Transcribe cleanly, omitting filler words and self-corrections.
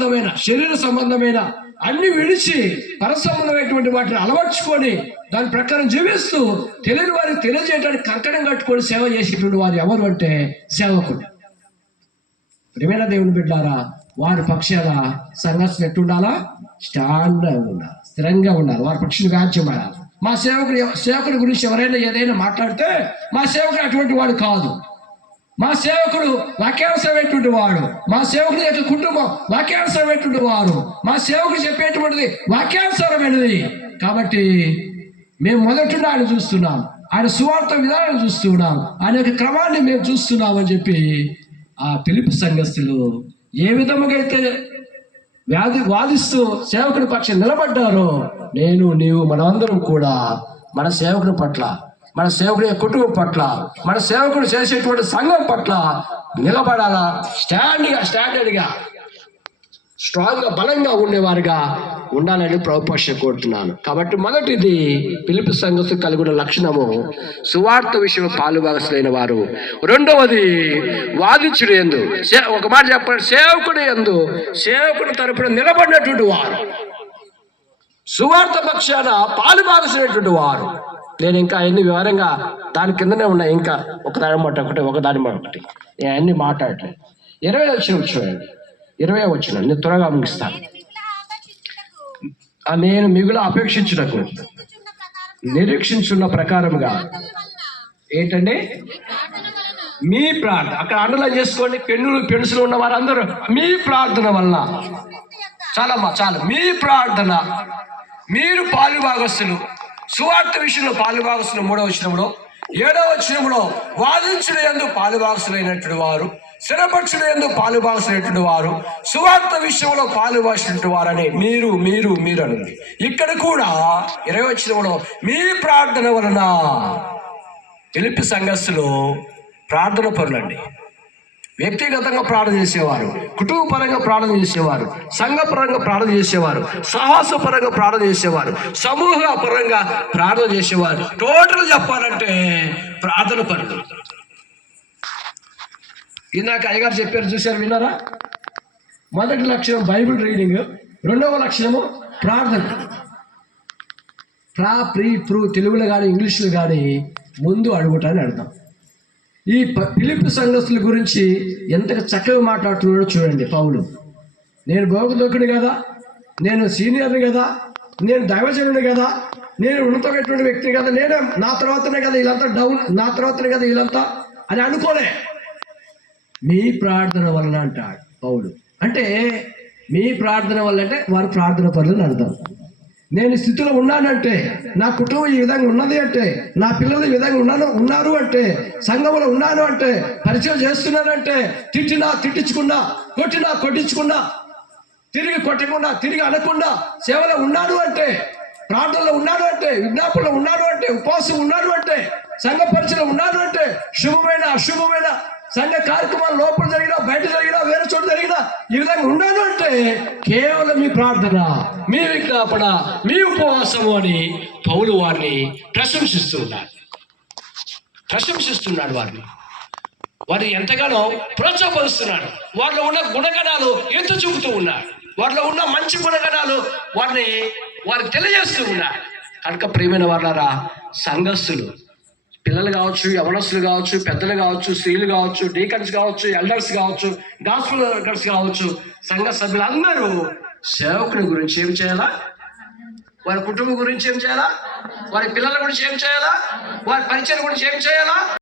సంబంధమైన శరీర సంబంధమైన అన్ని విడిచి పరసంబంధమైనటువంటి వాటిని అలవర్చుకొని దాని ప్రకారం జీవిస్తూ తెలియని వారికి తెలియజేయడానికి కంకణం కట్టుకొని సేవ చేసేటువంటి వారు ఎవరు అంటే సేవకుడు. ప్రియమైన దేవుని బిడ్డారా, వారి పక్షాన సంఘర్షణ ఎట్టుండాలా? స్టాండ్గా ఉండాలి, స్థిరంగా ఉండాలి. వారి పక్షులు వ్యాజ్యమాడాలి. మా సేవకుడి గురించి ఎవరైనా ఏదైనా మాట్లాడితే మా సేవకుడు అటువంటి వాడు కాదు. మా సేవకుడు వాక్యానుసరమైనటువంటి వాడు. మా సేవకుడి యొక్క కుటుంబం వాక్యానుసరమైనటువంటి వారు. మా సేవకుడు చెప్పేటువంటిది వాక్యానుసరమైనది. కాబట్టి మేము మొదటి ఆయన చూస్తున్నాం, ఆయన సువార్త విధానాన్ని చూస్తున్నాం, ఆయన యొక్క క్రమాన్ని మేము చూస్తున్నాం అని చెప్పి ఆ ఫిలిప్పీ సంఘస్థులు ఏ విధముగా అయితే వాదిస్తూ సేవకుడి పక్షం నిలబడ్డారో, నేను నీవు మనమందరం కూడా మన సేవకుడి పట్ల, మన సేవకుడి కుటుంబం పట్ల, మన సేవకుడు చేసేటువంటి సంఘం పట్ల నిలబడాలా. స్టాండర్డ్గా స్ట్రాంగ్గా బలంగా ఉండేవారుగా ఉండాలని ప్రభుపక్షం కోరుతున్నాను. కాబట్టి మొదటిది ఫిలిప్పీ సంఘస్థులు కలిగి ఉన్న లక్షణము సువార్త విషయంలో పాలుభాగస్తులైన వారు. రెండవది వాదించుడు యందు, ఒక మాట చెప్పండి, సేవకుడు యందు సేవకుడి తరపున నిలబడినటువంటి వారు, సువార్త పక్షాన పాలుభాగస్తులైనటువంటి వారు. నేను ఇంకా అన్ని వివరంగా దాని కిందనే ఉన్నాయి. ఇంకా ఒకదాని మాట ఒకటి నేను అన్ని మాట్లాడలేదు. 20 చూడండి, 20 వచ్చిన నేను త్వరగా ముగిస్తాను. నేను మిగులు అపేక్షించుటకు నిరీక్షించున్న ప్రకారముగా ఏంటండి మీ ప్రార్థన. అక్కడ అండర్లైన్ చేసుకోండి, పెన్నులు ఉన్న వారందరూ మీ ప్రార్థన వల్ల చాలు మీ ప్రార్థన, మీరు పాలుభాగస్తులు, సువార్త విషయంలో పాలుభాగస్తులు 3వ వచనంలో. 7వ వచనంలో వాదించుడు యందు పాలుభాగస్తులైనటువంటి వారు, స్థిరపరచుడు యందు పాలుభాగస్తులైనటువంటి వారు, సువార్త విషయంలో పాలుభాగస్తున్నటువంటి వారని మీరు మీరు మీరు అనండి. ఇక్కడ కూడా 20వ వచనంలో మీ ప్రార్థన వలన. ఫిలిప్పీ సంఘస్థులు ప్రార్థన పరులండి. వ్యక్తిగతంగా ప్రార్థన చేసేవారు, కుటుంబపరంగా ప్రార్థన చేసేవారు, సంఘపరంగా ప్రార్థన చేసేవారు, సాహసపరంగా ప్రార్థన చేసేవారు, సమూహ పరంగా ప్రార్థన చేసేవారు. టోటల్ చెప్పాలంటే ప్రార్థన పరులు. ఇందాక అయ్యగారు చెప్పారు, చూశారు, విన్నారా? మొదటి లక్షణం బైబిల్ రీడింగ్, రెండవ లక్షణము ప్రార్థన. తెలుగులో కానీ ఇంగ్లీష్లో కానీ ముందు అడుగుటాన్ని అర్థం. ఈ ఫిలిప్పీ సంఘస్థుల గురించి ఎంతగా చక్కగా మాట్లాడుతున్నాడో చూడండి పౌలు. నేను బోధకుడిని కదా, నేను సీనియర్ని కదా, నేను దైవజనుని కదా, నేను ఉన్నతమైనటువంటి వ్యక్తిని కదా, నేనే నా తర్వాతనే కదా వీళ్ళంతా డౌన్, నా తర్వాతనే కదా వీళ్ళంతా అని అనుకోలే. మీ ప్రార్థన వలన అంటాడు పౌలు. అంటే మీ ప్రార్థన వల్ల అంటే వారు ప్రార్థన పనులను అర్థం. నేను స్థితిలో ఉన్నానంటే, నా కుటుంబం ఈ విధంగా ఉన్నది అంటే, నా పిల్లలు ఈ విధంగా ఉన్నారు అంటే, సంఘంలో ఉన్నాను అంటే, పరిచయం చేస్తున్నానంటే, తిట్టించుకున్నా, కొట్టించుకున్నా, తిరిగి కొట్టకుండా, తిరిగి అనకుండా సేవలో ఉన్నాను అంటే, ప్రార్థనలో ఉన్నాను అంటే, విజ్ఞాపనలో ఉన్నాను అంటే, ఉపవాసం ఉన్నాను అంటే, సంఘ పరిచయం ఉన్నాను అంటే, శుభమైన అశుభమైన సంఘ కార్యక్రమాలు లోపల జరిగినా, బయట జరిగినా, వేరే చోట జరిగినా ఈ విధంగా ఉన్నాను అంటే కేవలం మీ ప్రార్థన, మీ విజ్ఞాపన, మీ ఉపవాసము అని పౌలు వారిని ప్రశంసిస్తున్నాడు. వారిని ఎంతగానో ప్రోత్సాహపరుస్తున్నాడు. వారిలో ఉన్న గుణగణాలు ఎత్తు చూపుతూ ఉన్నాడు. వారిలో ఉన్న మంచి గుణగణాలు వారికి తెలియజేస్తూ ఉన్నాడు. కనుక ప్రియమైన వారులారా, సంఘస్థులు, పిల్లలు కావచ్చు, యవనస్తులు కావచ్చు, పెద్దలు కావచ్చు, స్త్రీలు కావచ్చు, డీకన్స్ కావచ్చు, ఎల్డర్స్ కావచ్చు, గాస్పెల్ వర్కర్స్ కావచ్చు, సంఘ సభ్యులందరూ సేవకుని గురించి ఏం చేయాలా? వారి కుటుంబం గురించి ఏం చేయాలా? వారి పిల్లల గురించి ఏం చేయాలా? వారి పరిచయం గురించి ఏం చేయాలా?